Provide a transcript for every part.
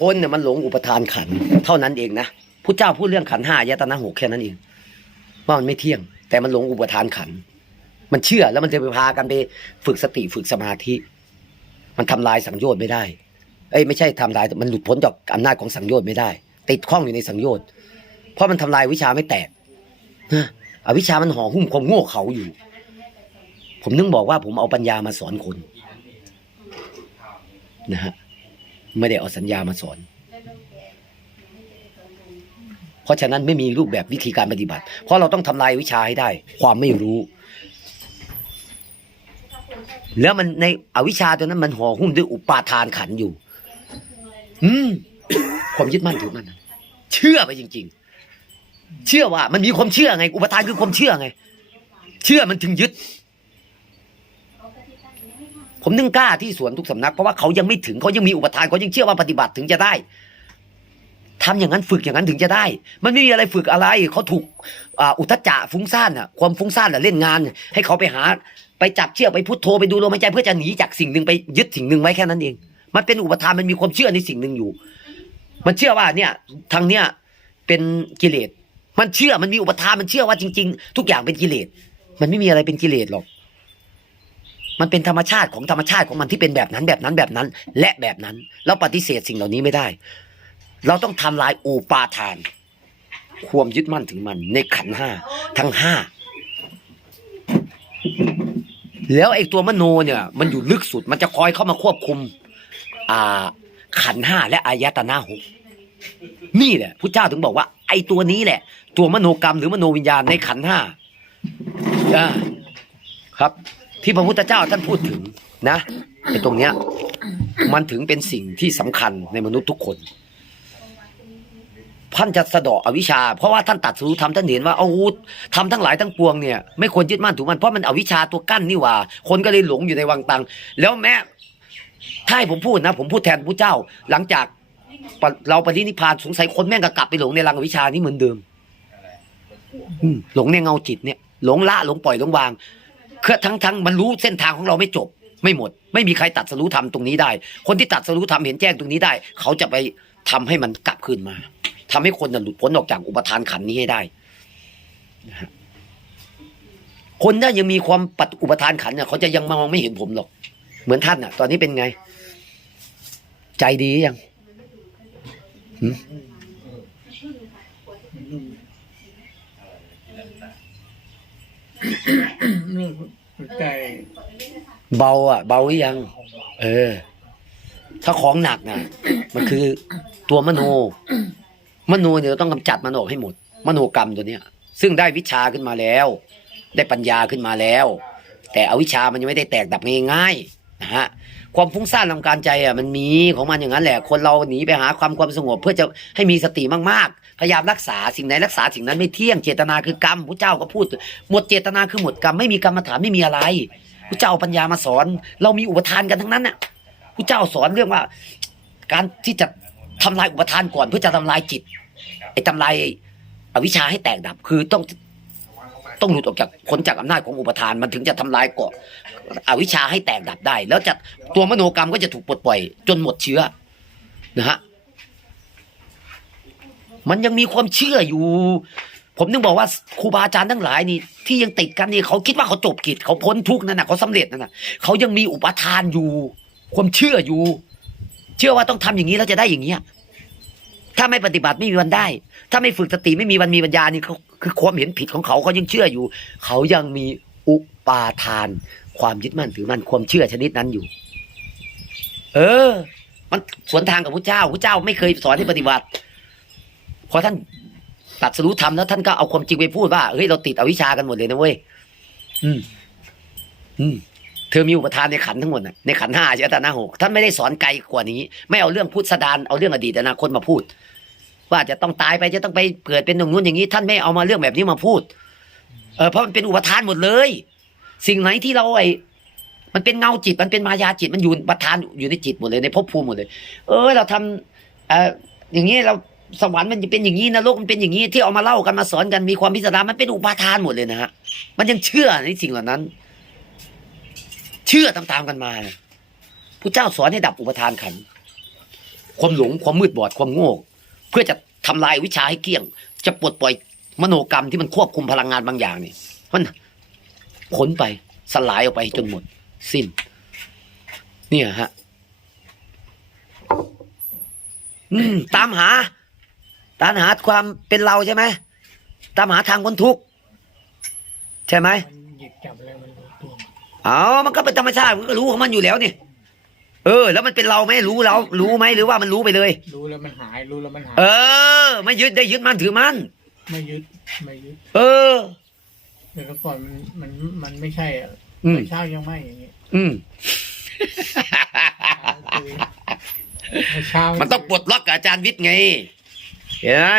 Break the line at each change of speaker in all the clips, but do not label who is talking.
คนเนี่ยมันหลงอุปทานขันเท่านั้นเองนะพุทธเจ้าพูดเรื่องขันห้ายตนะหกแค่นั้นเองว่ามันไม่เที่ยง แต่มันหลงอุปทานขัน มันเชื่อแล้วมันจะไปพากันไปฝึกสติฝึกสมาธิ มันทำลายสังโยชน์ไม่ได้ เอ้ยไม่ใช่ทำลายมันหลุดพ้นจากอำนาจของสังโยชน์ไม่ได้ ติดข้องอยู่ในสังโยชน์เพราะมันทำลายวิชาไม่แตกนะอวิชามันห่อหุ้มความโง่เขาอยู่ ผมนึงบอกว่าผมเอาปัญญามาสอนคนนะฮะ ไม่ได้เอาสัญญามาสอน เพราะฉะนั้นไม่มีรูปแบบวิธีการปฏิบัติ เพราะเราต้องทำลายวิชาให้ได้ ความไม่รู้ แล้วมันในอวิชาตัวนั้นมันห่อหุ้มด้วยอุปาทานขันอยู่ อืมความยึดมั่นถือมั่นเชื่อไปจริง ๆ เชื่อว่า มันมีความเชื่อไง อุปทานคือความเชื่อไง เชื่อมันถึงยึด ผมนึงกล้าที่สวนทุกสำนักเพราะว่าเขายังไม่ถึงเขายังมีอุปทานเขายังเชื่อว่าปฏิบัติถึงจะได้ทำอย่างนั้นฝึกอย่างนั้นถึงจะได้ มันไม่มีอะไรฝึกอะไรเขาถูกอุทจจะฟุ้งซ่านอะความฟุ้งซ่านอะเล่นงาน ให้เขาไปหา ไปจับเชือกไปพุทโธไปดูลมหายใจเพื่อจะหนีจากสิ่งหนึ่งไปยึดสิ่งหนึ่งไว้แค่นั้นเอง มันเป็นอุปทานมันมีความเชื่อในสิ่งหนึ่งอยู่ มันเชื่อว่าเนี่ยทางเนี้ยเป็นกิเลสมันเชื่อมันมีอุปทานมันเชื่อว่าจริง ๆ ทุกอย่างเป็นกิเลสมันไม่มีอะไรเป็นกิเลสหรอก มันเป็นธรรมชาติของธรรมชาติของมันที่เป็นแบบนั้นแบบนั้นแบบนั้น และแบบนั้น เราปฏิเสธสิ่งเหล่านี้ไม่ได้ เราต้องทำลายอุปาทาน ความยึดมั่นถึงมัน ในขันห้าทั้งห้าแล้วไอ้ตัวมโนเนี่ย มันอยู่ลึกสุดมันจะคอยเข้ามาควบคุม อ่า ขันห้าและอายตนะหกนี่แหละพุทธเจ้าถึงบอกว่า ไอ้ตัวนี้แหละ ตัวมโนกรรมหรือมโนวิญญาณในขันห้าครับ ที่พระพุทธเจ้าท่านพูดถึงนะไอ้ตรงเนี้ยมันถึงเป็นสิ่งที่สำคัญในมนุษย์ทุกคนท่านจะสะเดาะอวิชชา เพราะว่าท่านตัดสู้ทำท่านเห็นว่าเอาทำทั้งหลายทั้งปวงเนี่ยไม่ควรยึดมั่นถือมันเพราะมันอวิชชาตัวกั้นนี่ว่า คนก็เลยหลงอยู่ในวังตัง แล้วแม้ถ้าให้ผมพูดนะ ผมพูดแทนพระเจ้า หลังจากเราปฏินิพพานสงสัยคนแม่งก็กลับไปหลงในรังอวิชชานี้เหมือนเดิมหลงในเงาจิตเนี่ยหลงละหลงปล่อยหลงวาง คือทั้งทั้งมันรู้เส้นทางของเราไม่จบ ไม่หมด ไม่มีใครตัดสรู้ธรรมตรงนี้ได้ คนที่ตัดสรู้ธรรมเห็นแจ้งตรงนี้ได้ เขาจะไปทำให้มันกลับคืนมาทำให้คนน่ะหลุดพ้นออกจากอุปทานขันนี้ให้ได้นะฮะคนถ้ายังมีความปัดอุปทานขันเนี่ยเขาจะยังมองไม่เห็นผมหรอก เหมือนท่านน่ะ ตอนนี้เป็นไง ใจดียัง หืม
นี่ใจ
เบาอะ เบาหรือยัง เออ ถ้าของหนักน่ะ มันคือตัวมโน มโนเนี่ยเราต้องกำจัดมันออกให้หมด มโนกรรมตัวเนี้ย ซึ่งได้วิชาขึ้นมาแล้ว ได้ปัญญาขึ้นมาแล้ว แต่อวิชามันยังไม่ได้แตกดับง่ายๆนะฮะ ความฟุ้งซ่านลำการใจอะมันมีของมันอย่างนั้นแหละ คนเราหนีไปหาความความสงบเพื่อจะให้มีสติมากๆ พยายามรักษาสิ่งไหนรักษาสิ่งนั้นไม่เที่ยงเจตนาคือกรรมพระเจ้าก็พูด หมดเจตนาคือหมดกรรมไม่มีกรรมฐานไม่มีอะไรพระเจ้าเอาปัญญามาสอน เรามีอุปทานกันทั้งนั้นน่ะพระเจ้าสอนเรื่องว่า การที่จะทำลายอุปทานก่อนเพื่อจะทำลายจิตไอ้ทำลายอวิชชาให้แตกดับคือต้องต้องหลุดออกจากพ้นจากอำนาจของอุปทานมันถึงจะทำลายเก่อนอวิชชาให้แตกดับได้ แล้วจะตัวมโนกรรมก็จะถูกปลดปล่อย จนหมดเชื้อนะฮะ มันยังมีความเชื่ออยู่ ผมนึกบอกว่าครูบาอาจารย์ทั้งหลายนี่ ที่ยังติดกันนี่เขาคิดว่าเขาจบกิจเขาพ้นทุกข์นั่นนะเขาสำเร็จนั่นนะเขายังมีอุปทานอยู่ ความเชื่ออยู่ เชื่อว่าต้องทำอย่างนี้แล้วจะได้อย่างเงี้ยถ้าไม่ปฏิบัติไม่มีวันได้ ถ้าไม่ฝึกสติไม่มีวันมีปัญญานี่เขาคือความเห็นผิดของเขาเขายังเชื่ออยู่ เขายังมีอุปาทาน ความยึดมั่นถือมั่นความเชื่อชนิดนั้นอยู่ เออ มันสวนทางกับพระเจ้าพระเจ้าไม่เคยสอนให้ปฏิบัติ พอท่านตัดสรู้ธรรมแล้วท่านก็เอาความจริงไปพูดว่าเฮ้ยเราติดอวิชากันหมดเลยนะเว้ยอืม อืมเธอมีอุปทานในขันทั้งหมดนะในขันห้าชตนะหกท่านไม่ได้สอนไกลกว่านี้ ไม่เอาเรื่องพุทธดานเอาเรื่องอดีตอนาคตมาพูด ว่าจะต้องตายไปจะต้องไปเกิดเป็นตรงนู้นอย่างนี้ ท่านไม่เอามาเรื่องแบบนี้มาพูด เออเพราะมันเป็นอุปทานหมดเลย สิ่งไหนที่เราไอ้มันเป็นเงาจิตมันเป็นมายาจิตมันอยู่ประทานอยู่ในจิตหมดเลยในภพภูมิหมดเลย เออ เราทำเอ่ออย่างนี้เรา สวรรค์มันจะเป็นอย่างนี้นรกมันเป็นอย่างนี้ที่เอามาเล่ากันมาสอนกันมีความพิสดารมันเป็นอุปาทานหมดเลยนะฮะมันยังเชื่อในสิ่งเหล่านั้น เชื่อตามๆกันมาพระเจ้าสอนให้ดับอุปทานขัน ความหลงความมืดบอดความโง่เพื่อจะทำลายวิชาให้เกลี้ยง จะปลดปล่อยมโนกรรมที่มันควบคุมพลังงานบางอย่างนี่มันขนไปสลายออกไปจนหมด สิ้น เนี่ยฮะ อืม ตามหา ตามหาความเป็นเราใช่ไหมตามหาทางพ้นทุกข์ใช่ไหม
มันหยิบจับอะไรมันรู้ตัว
อ๋อมันก็เป็นธรรมชาติมันก็รู้ของมันอยู่แล้วนี่เออ แล้วมันเป็นเราไหมรู้เรารู้ไหมหรือว่ามันรู้ไปเลย
รู้แล้วมันหายรู้แล้วมันหาย
เออ ไม่ยึดได้ยึดมั่นถือมั่น
ไม่ยึดไม่ยึด
เออ
เดี๋ยวก่อนมันมันมันไม่ใช่อะ
อืม
แต่เช้ายังไม่อย่างเงี้ย
อืม
เช้า
มันต้องปลดล็อกกับอาจารย์วิทย์ไง เห็นไหม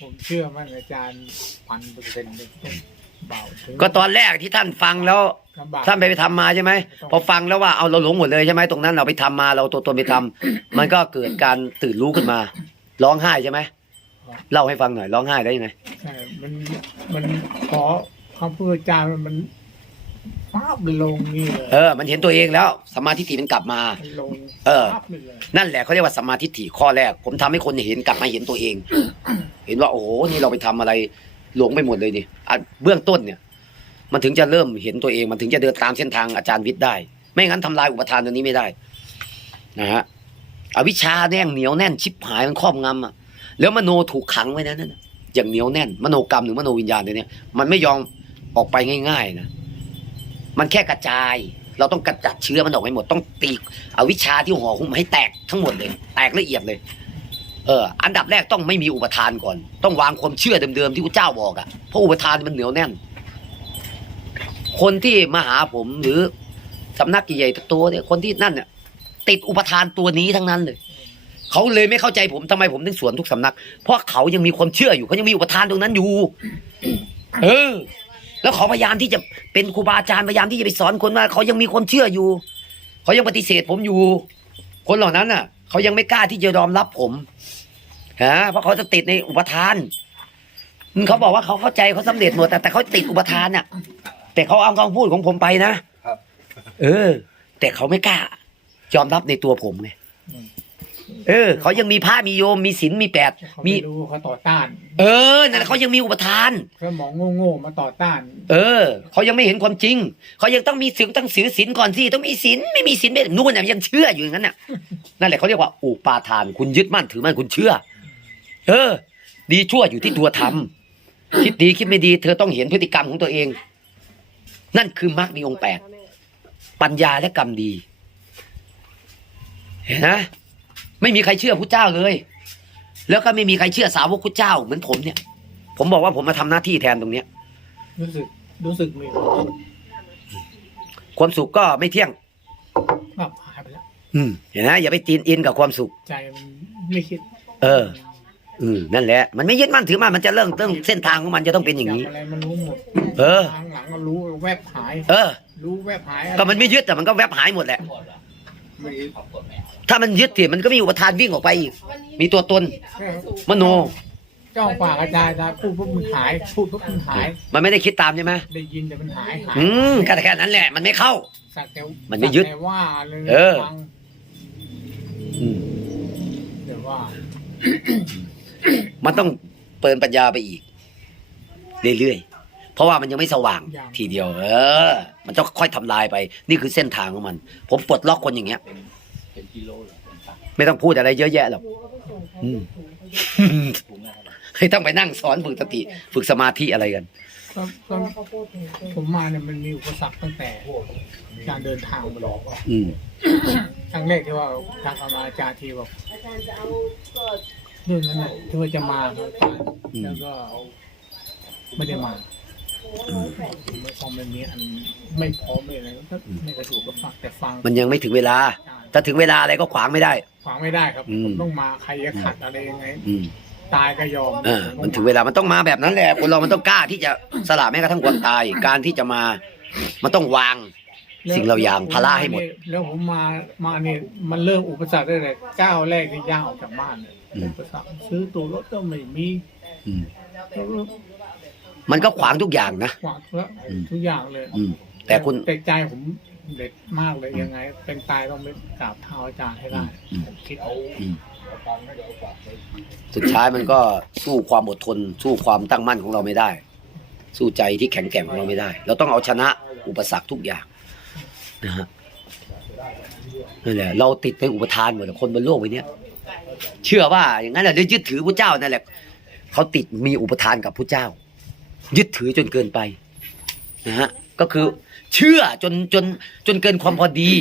ผมเชื่อมั่นอาจารย์พันเปอร์เซ็นต์เลยเบาถึง
ก็ตอนแรกที่ท่านฟังแล้ว
ลำบาก
ท่านไปไปทำมาใช่ไหมพอฟังแล้วว่าเอาเราหลงหมดเลยใช่ไหมตรงนั้นเราไปทำมาเราตัวตนไปทำ มันก็เกิดการตื่นรู้ขึ้นมา ร้องไห้ใช่ไหมเล่าให้ฟังหน่อยร้องไห้ได้ยังไง
ใช่มันมันขอคำพูดอาจารย์มันมัน ป้าบลงนี่เลย
เออ มันเห็นตัวเองแล้วสมมาธิฏฐิมันกลับมา
มันลง
เออ
ปั๊บเลยเลย
นั่นแหละเขาเรียกว่าสมมาธิฏฐิข้อแรก ผมทำให้คนเห็นกลับมาเห็นตัวเอง เห็นว่า โอ้โหนี่เราไปทำอะไรหลงไปหมดเลยนี่อะเบื้องต้นเนี่ย มันถึงจะเริ่มเห็นตัวเอง มันถึงจะเดินตามเส้นทางอาจารย์วิทย์ได้ ไม่งั้นทำลายอุปทานตัวนี้ไม่ได้นะฮะอวิชชาแน่งเหนียวแน่นชิบหายมันครอบงำอะแล้วมโนถูกขังไว้นะนั่นน่ะอย่างเหนียวแน่น มโนกรรมหรือมโนวิญญาณตัวเนี้ยมันไม่ยอมออกไปง่ายๆนะ มันแค่กระจาย เราต้องกระจัดเชื้อมันออกให้หมด ต้องตีเอาวิชาที่ห่อหุ้มให้แตกทั้งหมดเลย แตกละเอียดเลย เออ อันดับแรกต้องไม่มีอุปทานก่อน ต้องวางความเชื่อเดิมๆที่พระเจ้าบอกอะ่ะ เพราะอุปทานมันเหนียวแน่น คนที่มาหาผมหรือสำนักใหญ่ๆโตๆเนี่ย คนที่นั่นเนี่ยติดอุปทานตัวนี้ทั้งนั้นเลย เขาเลยไม่เข้าใจผมทำไมผมถึงสวนทุกสำนัก เพราะเขายังมีความเชื่ออยู่เขายังมีอุปทานตรงนั้นอยู่ เออ แล้วเขาพยายามที่จะเป็นครูบาอาจารย์พยายามที่จะไปสอนคนว่าเขายังมีความเชื่ออยู่ เขายังปฏิเสธผมอยู่ คนเหล่านั้นน่ะ เขายังไม่กล้าที่จะยอมรับผมฮะเพราะเขาจะติดในอุปทานอืมเขาบอกว่าเขาเข้าใจเขาสำเร็จหมดแต่แต่เขาติดอุปทานน่ะ แต่เขาเอาคำพูดของผมไปนะครับเออ แต่เขาไม่กล้า ยอมรับในตัวผมไง
อืม
เออเขายังมีพระมีโยมมีศีลมีแปด
เขา
มี
ไม่รู้เขาต่อต้าน
เออนั่นแหละเขายังมีอุปทาน
สมองโง่ๆมาต่อต้าน
เออเขายังไม่เห็นความจริงเขายังต้องมีศีลต้องถือศีลก่อนสิต้องมีศีลไม่มีศีลไม่นู่นน่ะยังเชื่ออยู่อย่างนั้นน่ะ นั่นแหละเขาเรียกว่าอุปาทาน คุณยึดมั่นถือมั่นคุณเชื่อ เออ ดีชั่วอยู่ที่ตัวทำคิดดีคิดไม่ดีเธอต้องเห็นพฤติกรรมของตัวเอง นั่นคือมรรคมีองค์แปดปัญญาและกรรมดีเห็นนะ ไม่มีใครเชื่อพระเจ้าเลย แล้วก็ไม่มีใครเชื่อสาวกพระเจ้าเหมือนผมเนี่ย ผมบอกว่าผมมาทำหน้าที่แทนตรงเนี้ย
รู้สึกรู้สึกมีความสุข
ความสุขก็ไม่เที่ยง
แบบหายไปแล้ว
อืมเห็นไหมอย่าไปตีนอินกับความสุข
ใจมันไม่คิด
เออ อืมนั่นแหละ มันไม่ยึดมั่นถือมั่นมันจะเริ่มเรื่องเส้นทางของมันจะต้องเป็นอย่างนี้
นี้อะไรมันรู้หมด
เออ
ทางหลังก็รู้แวบหาย
เออ
รู้แวบหาย
ก็มันไม่ยึดแต่มันก็แวบหายหมดแหละ
ไม่
ถ้ามันยึดสิมันก็มีอุปทานวิ่งออกไปอีก มีตัวตนมโน
จ้องปากอาจารย์อาจารย์พูดปุ๊บมันหายพูดปุ๊บมันหาย
มันไม่ได้คิดตามใช่ไหม
ได้ยินแต่มันหายหาย
อืมก็แค่นั้นแหละ มันไม่เข้า
สักแต่
มันไม่ยึด
สักแต่ว่าเลย
เออ
ฟัง
อืม
แต่ว่า
มันต้องเปิดปัญญาไปอีก เรื่อยๆ เพราะว่ามันยังไม่สว่างทีเดียว เออ มันต้องค่อยทำลายไป นี่คือเส้นทางของมัน ผมปลดล็อกคนอย่างเงี้ย
เป็นกิโลเหรอเป็นตัน
ไม่ต้องพูดอะไรเยอะแยะหรอกอืม
ถุงนะครับ
ไม่ต้องไปนั่งสอนฝึกสติ ฝึกสมาธิอะไรกัน
ก็ก็ผมมาเนี่ยมันมีอุปสรรคตั้งแต่การเดินทางมาหลอก
อืม
ครั้งแรกที่ว่าทางอาจารย์ทีบอกเรื่องนั้นน่ะที่ว่าจะมาครับอาจารย์
อืม
แล้วก็ไม่ได้มา ไม่พอมันมีอันไม่พร้อมเลยอะไรก็ไม่สะดวกก็ฟังแต่ฟัง
มันยังไม่ถึงเวลา ถ้าถึงเวลาอะไรก็ขวางไม่ได้
ฟังไม่ได้ครับ
อืม
ผมต้องมาใครจะขัดอะไรยังไง
อืม
ตายก็ยอม
เออมันถึงเวลามันต้องมาแบบนั้นแหละคนเรามันต้องกล้าที่จะสละแม้กระทั่งความตาย การที่จะมา มันต้องวาง สิ่งเราอย่างภาระให้หมด
แล้วผมมามาเนี่ยมันเริ่มอุปสรรคได้เลยก้าวแรกที่ย่างออกจากบ้านเนี่ย
อืม
อุปสรรคซื้อตัวรถก็ไม่มี
อื ม
แล้วก็
มันก็ขวางทุกอย่างนะ
ขวางแล้ว
อืม
ทุกอย่างเลย
อืม แต่คุณ
แต่ใจผมเด็ดมากเลยยังไง เป็นตายต้องไปกราบเท้าอาจารย์ให้ได้
อืม
ผมคิดเอา
อืมสุดท้ายมันก็สู้ความอดทน สู้ความตั้งมั่นของเราไม่ได้ สู้ใจที่แข็งแกร่งของเราไม่ได้ เราต้องเอาชนะอุปสรรคทุกอย่างนะฮะนั่นแหละเราติดในอุปทานหมดเลยคนบนโลกใบเนี้ยเชื่อว่าอย่างนั้นแหละยึดถือพระเจ้านั่นแหละเขาติดมีอุปทานกับพระเจ้า ยึดถือจนเกินไปนะฮะก็คือเชื่อจนจนจนเกินความพอดี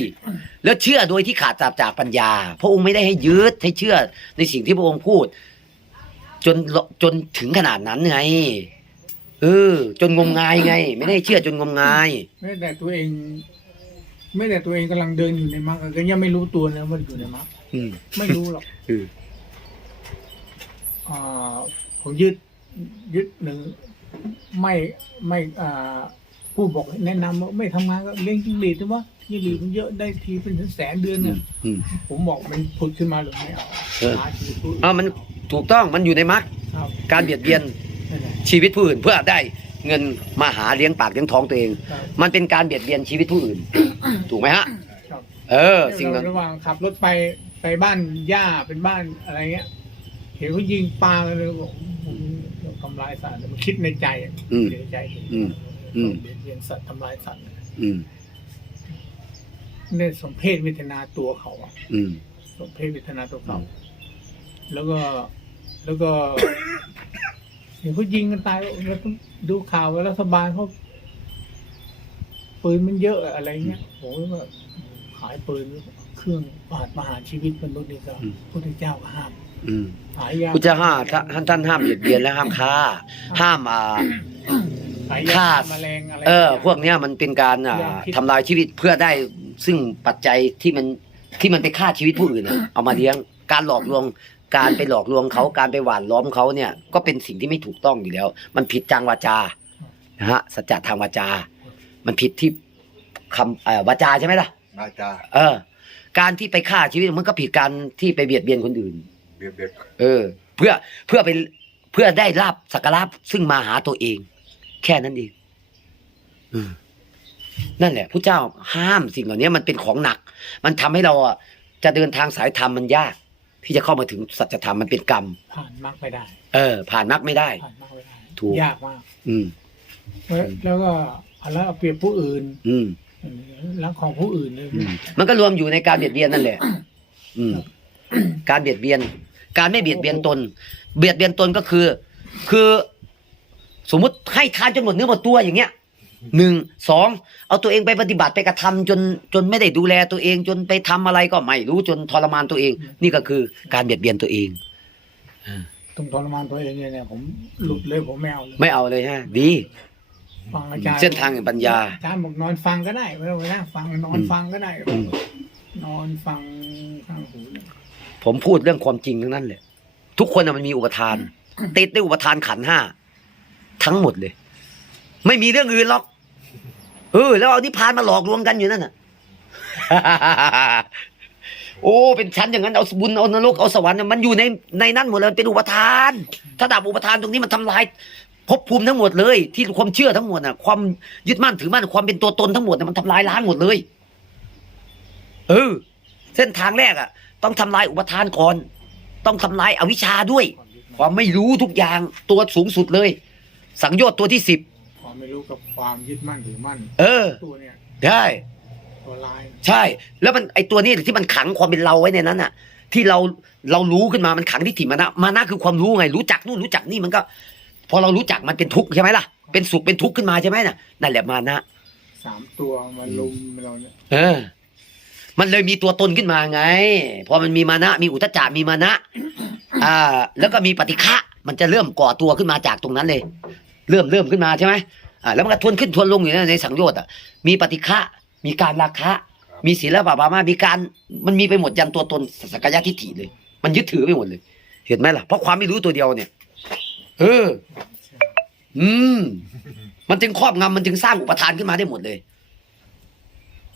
แล้วเชื่อโดยที่ขาดจากจากปัญญา พระองค์ไม่ได้ให้ยึดให้เชื่อในสิ่งที่พระองค์พูด จนจนถึงขนาดนั้นไงเออจนงมงายไง ไม่ได้เชื่อจนงมงาย
แม้แต่ตัวเอง ไม่แต่ตัวเองกำลังเดินอยู่ในมรรคก็ยังไม่รู้ตัวเลยว่าอยู่ในมรรค
อืม
ไม่รู้หรอก
เออ
อ่าผมยึดยึดหนึ่ง ไม่ไม่อ่าผู้บอกแนะนำว่าไม่ทำงานก็เลี้ยงจิ้งหรีดใช่ไหมจิ้งหรีดมันเยอะได้ทีเป็นแสนๆเดือน
อื
เนี่ย
มอืม
ผมบอกมันผุดขึ้นมาหรือไม่เอา
เออ
หาชีวิตผู้อื่น
อ่ามันถูกต้องมันอยู่ในมรรค
ครับ
การเบียดเบียน
นั่นแหละ
ชีวิตผู้อื่นเพื่อได้เงินมาหาเลี้ยงปากเลี้ยงท้องตัวเอง
ครับ
มันเป็นการเบียดเบียนชีวิตผู้อื่น ถูกไหมฮะ
ครับ
เออ สิ่งนั้น
ระหว่างขับรถไปไปบ้านย่าเป็นบ้านอะไรเงี้ยเห็นเขายิงปลาเลยบอกผมทำ ลายสัตว์มันคิดในใจอะ
อืม
คิดในใจเห็น
อืมอืม
เบียดเบียนสัตว์ทำลายสัตว์
อืม
เนี่ยสมเพศเวทนาตัวเขาอะ
อืม
สมเพศเวทนาตัวเขา
อืม
แล้วก็แล้วก็เห็นเขายิงกันตายแล้วก็ดูข่าวว่ารัฐบาลเขาปืนมันเยอะอะไรเงี้ยผมก็แบบขายปืนเครื่องปราดประหารชีวิตมนุษย์นี่ก็พระพุทธเจ้าก็ห้าม
อืม
ขายยา
พุทธเจ้าห้าท่านท่านห้ามเบียดเบียนและห้ามฆ่า ห้ามอ่า
ขาย
ฆ่า
ยาแมลงอะไร
เออ พวกเนี้ยมันเป็นการอ่าทำลายชีวิตเพื่อได้ซึ่งปัจจัยที่มันที่มันไปฆ่าชีวิตผู้อื่นน่ะเอามาเลี้ยงการหลอกลวง การไปหลอกลวงเขาการไปหว่านล้อมเขาเนี่ย ก็เป็นสิ่งที่ไม่ถูกต้องอยู่แล้ว มันผิดทางวาจานะฮะสัจจะทางวาจา มันผิดที่คำเอ่อวาจาใช่ไหมล่ะ
อาจารย์
เออ การที่ไปฆ่าชีวิตมันก็ผิดการที่ไปเบียดเบียนคนอื่น
เบียดเบียน
เออ เพื่อเพื่อไปเพื่อได้ลาบสักการะซึ่งมาหาตัวเอง แค่นั้นเองอืมนั่นแหละผู้เจ้าห้ามสิ่งเหล่านี้มันเป็นของหนัก มันทำให้เราอะจะเดินทางสายธรรมมันยาก ที่จะเข้ามาถึงสัจธรรมมันเป็นกรรม
ผ่านมรรคไม่ได้
เออ ผ่านมรรคไม่ได้
ผ่านมรรคไม่ได้
ถูก
ยากมาก
อืม
แล้วแล้วก็เอาแล้วเอาเปรียบผู้อื่น
อืม
รักของผู้อื่นเลย
อืมมันก็รวมอยู่ในการเบียดเบียนนั่นแหละ อืม การเบียดเบียน การไม่เบียดเบียนตน เบียดเบียนตนก็คือ คือ สมมุติให้ทานจนหมดเนื้อหมดตัวอย่างเงี้ยหนึ่งสองเอาตัวเองไปปฏิบัติไปกระทำจนจนไม่ได้ดูแลตัวเองจนไปทำอะไรก็ไม่รู้จนทรมานตัวเอง นี่ก็คือการเบียดเบียนตัวเอง
ต้องทรมานตัวเองเนี่ยเนี่ยผมหลุดเลยผมไม่เอาเลย
ไม่เอาเลยฮะดี
ฟังอาจารย์
เส้นทางแห่งปัญญา
อาจารย์บอกนอนฟังก็ได้ไม่ต้องไปนั่งฟังนอน
อืม
ฟังก็ได้
อืม
นอนฟังข้างหู
ผมพูดเรื่องความจริงทั้งนั้นเลย ทุกคนน่ะมันมีอุปทาน ติดในอุปทานขันธ์ห้าทั้งหมดเลย ไม่มีเรื่องอื่นหรอกเออแล้วเอานิพพานมาหลอกลวงกันอยู่นั่นน่ะ โอ้เป็นชั้นอย่างนั้นเอาบุญเอานรกเอาสวรรค์น่ะมันอยู่ในในนั้นหมดเลยมันเป็นอุปทาน ถ้าดับอุปทานตรงนี้มันทำลายภพภูมิทั้งหมดเลย ที่ความเชื่อทั้งหมดน่ะ ความยึดมั่นถือมั่นความเป็นตัวตนทั้งหมดน่ะมันทำลายล้างหมดเลย เออ เส้นทางแรกอะ ต้องทำลายอุปทานก่อน ต้องทำลายอวิชชาด้วย ความไม่รู้ทุกอย่างตัวสูงสุดเลย สังโยชน์ตัวที่สิบ
ความไม่รู้กับความยึดมั่นถือมั่น
เออ
ตัวเนี่ย
ได้
ตัวลาย
ใช่ แล้วมันไอตัวนี้ที่มันขังความเป็นเราไว้ในนั้นอะ ที่เราเรารู้ขึ้นมามันขังทิฏฐิมานะมานะคือความรู้ไง รู้จักนู่นรู้จักนี่มันก็ พอเรารู้จักมันเป็นทุกข์ใช่ไหมล่ะเป็นสุขเป็นทุกข์ขึ้นมาใช่ไหมน่ะนั่นแหละมานะ
สามตัวมาลุมเราเนี่ย
เออ มันเลยมีตัวตนขึ้นมาไง พอมันมีมานะ มีอุทจจะมีมานะ อ่า แล้วก็มีปฏิฆะมันจะเริ่มก่อตัวขึ้นมาจากตรงนั้นเลย เริ่มเริ่มขึ้นมาใช่ไหมอ่าแล้วมันก็ทวนขึ้นทวนลงอยู่ในสังโยชน์อะมีปฏิฆะมีการราคะ มีศีลปะปามามีการมันมีไปหมดยันตัวตนสักกายทิฏฐิเลย มันยึดถือไปหมดเลย เห็นไหมล่ะเพราะความไม่รู้ตัวเดียวเนี่ยเอออืมมันจึงครอบงำมันจึงสร้างอุปทานขึ้นมาได้หมดเลย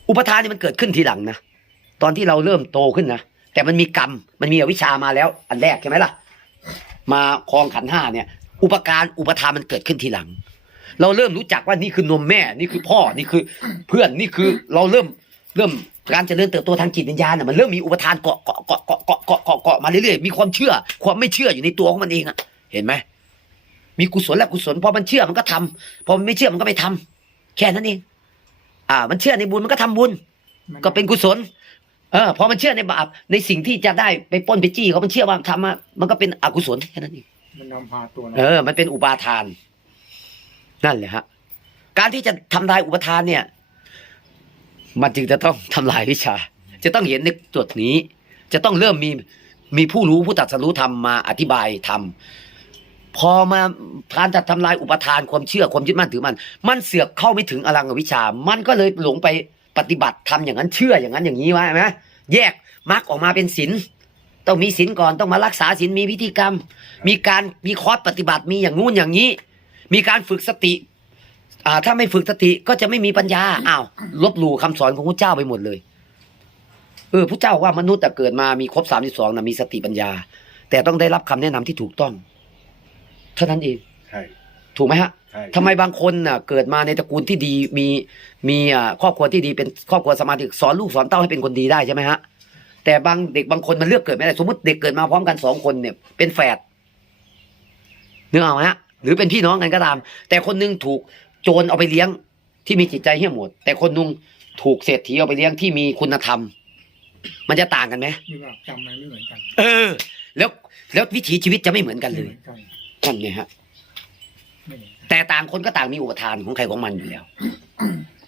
อุปทานนี่มันเกิดขึ้นทีหลังนะ ตอนที่เราเริ่มโตขึ้นนะแต่มันมีกรรมมันมีอวิชามาแล้ว อันแรกใช่ไหมล่ะ มาคลองขันห้าเนี่ย อุปการอุปทานมันเกิดขึ้นทีหลัง เราเริ่มรู้จักว่านี่คือนมแม่ นี่คือพ่อนี่คือเพื่อนนี่คือเราเริ่มเริ่มการเจริญเติบโตทางจิตวิญญาณน่ะมันเริ่มมีอุปทานเกาะเกาะเกาะเกาะเกาะเกาะเกาะเกาะมาเรื่อยๆมีความเชื่อ ความไม่เชื่ออยู่ในตัวของมันเองอะเห็นไหมมีกุศลและกุศลพอมันเชื่อมันก็ทำพอมันไม่เชื่อมันก็ไม่ทำแค่นั้นเองอ่า มันเชื่อในบุญมันก็ทำบุญ ก็เป็นกุศล เออพอมันเชื่อในบาปในสิ่งที่จะได้ไปปล้นไปจี้เขามันเชื่อว่าทำอะมันก็เป็นอกุศลแค่นั้นเอง
มันนำพาตัวเรา
เออ มันเป็นอุปาทาน นั่นแหละฮะการที่จะทำลายอุปทานเนี่ย มันจึงจะต้องทำลายวิชา จะต้องเห็นในจุดนี้ จะต้องเริ่มมีมีผู้รู้ผู้ตรัสรู้ธรรมมาอธิบายธรรมพอมาพานจะทำลายอุปทานความเชื่อความยึดมั่นถือมัน มันเสือกเข้าไม่ถึงอลังวิชา มันก็เลยหลงไป ปฏิบัติทำอย่างนั้นเชื่ออย่างนั้นอย่างนี้ไว้ไหมแยกมรรคออกมาเป็นศีลต้องมีศีลก่อนต้องมารักษาศีลมีพิธีกรรม มีการมีคอร์สปฏิบัติมีอย่างงู้นอย่างนี้ มีการฝึกสติอ่าถ้าไม่ฝึกสติก็จะไม่มีปัญญาอ้าวลบหลู่คำสอนของพระเจ้าไปหมดเลยเออพระเจ้าว่ามนุษย์แต่เกิดมามีครบสามสิบสองนะมีสติปัญญา แต่ต้องได้รับคำแนะนำที่ถูกต้อง เท่านั้นเอง
ใช่
ถูกไหมฮะ
ใช่
ทำไมบางคนน่ะเกิดมาในตระกูลที่ดีมีมีอ่าครอบครัวที่ดีเป็นครอบครัวสมาธิสอนลูกสอนเต้าให้เป็นคนดีได้ใช่ไหมฮะแต่บางเด็กบางคนมันเลือกเกิดไม่ได้สมมติเด็กเกิดมาพร้อมกันสองคนเนี่ยเป็นแฝดนึกเอาไหมฮะหรือเป็นพี่น้องกันก็ตาม แต่คนหนึงถูกโจรเอาไปเลี้ยงที่มีจิตใจเหี้ยมโหดแต่คนหนึงถูกเศรษฐีเอาไปเลี้ยงที่มีคุณธรรม มันจะต่างกันไหม
มีหลักจำมันไม่เหมือนกัน
เออ แล้วแล้ววิถีชีวิตจะไม่เหมือนกันเล
ไม่เห
ย
มือนกัน
นั่นไงฮะ
ไม่เหมือนกัน
แต่ต่างคนก็ต่างมีอุปทานของใครของมันอยู่แล้ว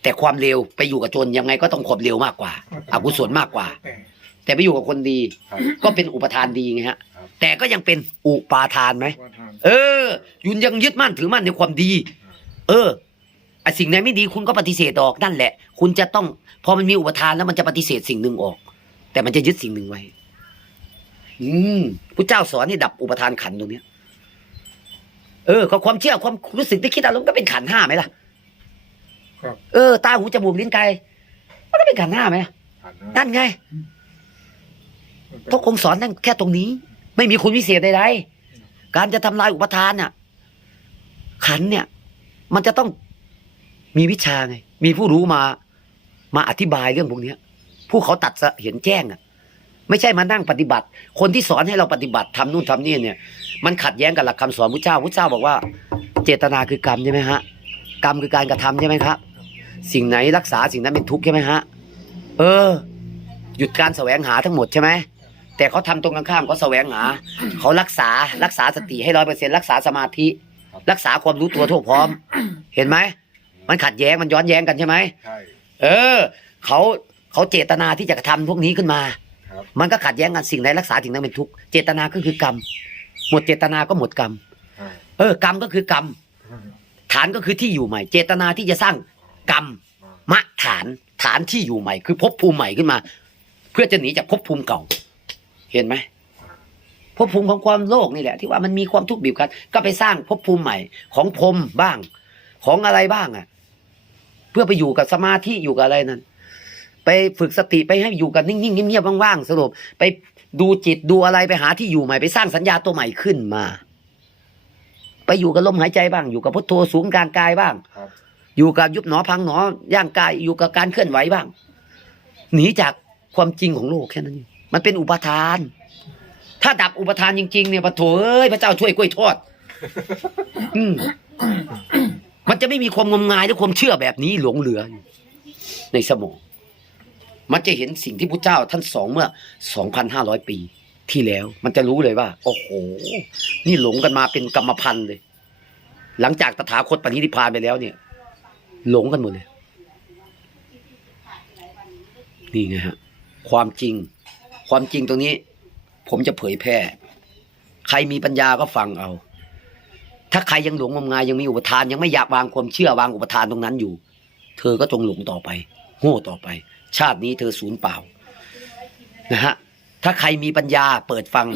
แต่ความเร็วไปอยู่กับจรยังไงก็ต้องความเร็วมากกว่าอากุศลมากกว่า
แต่
ไปอยู่กับคนดี ก็เป็นอุปทานดีไงฮะ แต่ก็ยังเป็นอุปาทานไหมเออ ยุนยังยึดมั่นถือมั่นในความดี เออไอสิ่งไหนไม่ดีคุณก็ปฏิเสธออกนั่นแหละ คุณจะต้องพอมันมีอุปทานแล้วมันจะปฏิเสธสิ่งหนึ่งออก แต่มันจะยึดสิ่งหนึ่งไว้ อืมพระเจ้าสอนให้ดับอุปทานขันตรงเนี้ย เออก็ความเชื่อความรู้สึกที่คิดอารมณ์ก็เป็นขันธ์ห้าไหมล่ะ
ครับ
เออตาหูจมูกลิ้นกายมันก็เป็นขันธ์ห้าไหมล่ะ
ผ่านหน้า
นั่นไงพระองค์สอนนั่นแค่ตรงนี้ ไม่มีคุณวิเศษใดๆการจะทำลายอุปทานน่ะขันธ์เนี่ย มันจะต้องมีวิชาไง มีผู้รู้มา มาอธิบายเรื่องพวกเนี้ยผู้เขาตัดสะเห็นแจ้งอะ ไม่ใช่มานั่งปฏิบัติ คนที่สอนให้เราปฏิบัติทำนู่นทำนี่เนี่ย มันขัดแย้งกับหลักคำสอนพุทธเจ้าพุทธเจ้าบอกว่า เจตนาคือกรรมใช่ไหมฮะกรรมคือการกระทำใช่ไหมครับ สิ่งไหนรักษาสิ่งนั้นเป็นทุกข์ใช่ไหมฮะเออ หยุดการแสวงหาทั้งหมดใช่ไหมแต่เขาทำตรงกันข้ามเขาแสวงหาเขารักษารักษาสติให้ร้อยเปอร์เซ็นรักษาสมาธิ รักษาความรู้ตัวทั่วพร้อม เห็นไหมมันขัดแย้งมันย้อนแย้งกันใช่ไหม
ใช่
เออเขาเขาเจตนาที่จะกระทำพวกนี้ขึ้นมา
ครับ
มันก็ขัดแย้งกันสิ่งใดรักษาสิ่งนั้นเป็นทุกข์เจตนาก็คือกรรม หมดเจตนาก็หมดกรรม
ใช่
เออกรรมก็คือกรรม ฐานก็คือที่อยู่ใหม่ เจตนาที่จะสร้างกรรมมะฐานฐานที่อยู่ใหม่ คือภพภูมิใหม่ขึ้นมา เพื่อจะหนีจากภพภูมิเก่า เห็นไหมภพภูมิของความโลกนี่แหละ ที่ว่ามันมีความทุกข์บีบคั้นก็ไปสร้างภพภูมิใหม่ของพรหมบ้าง ของอะไรบ้างอะ เพื่อไปอยู่กับสมาธิอยู่กับอะไรนั่น ไปฝึกสติไปให้อยู่กับนิ่งๆเงียบๆว่างๆสรุป ไปดูจิตดูอะไรไปหาที่อยู่ใหม่ไปสร้างสัญญาตัวใหม่ขึ้นมา ไปอยู่กับลมหายใจบ้าง อยู่กับพุทโธสูงกลางกายบ้างอยู่กับยุบหนอพังหนอย่างกายอยู่กับการเคลื่อนไหวบ้าง หนีจากความจริงของโลกแค่นั้นเองมันเป็นอุปทาน ถ้าดับอุปทานจริง ๆ เนี่ยปะโถเอ้ยพระเจ้าช่วยกล้วยทอดอืมันจะไม่มีความงมงายและความเชื่อแบบนี้หลงเหลือในสมอง มันจะเห็นสิ่งที่พระเจ้าท่านสองเมื่อสองพันห้าร้อยปีที่แล้ว มันจะรู้เลยว่า โอ้โห นี่หลงกันมาเป็นกรรมพันธุ์เลย หลังจากตถาคตปณิธิพพานไปแล้วเนี่ย หลงกันหมดเลย นี่ไงฮะ ความจริง ความจริงตรงนี้ ผมจะเผยแพร่ ใครมีปัญญาก็ฟังเอา ถ้าใครยังหลงงมงายยังมีอุปทานยังไม่อยากวางความเชื่อวางอุปทานตรงนั้นอยู่ เธอก็จงหลงต่อไป โง่ต่อไป ชาตินี้เธอสูญเปล่านะฮะถ้าใครมีปัญญาเปิดฟัง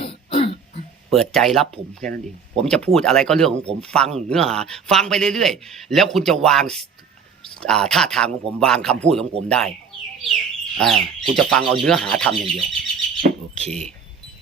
เปิดใจรับผมแค่นั้นเอง ผมจะพูดอะไรก็เรื่องของผมฟังเนื้อหา ฟังไปเรื่อยๆ แล้วคุณจะวางอ่าท่าทางของผมวางคำพูดของผมได้ อ่า คุณจะฟังเอาเนื้อหาทำอย่างเดียว โอเค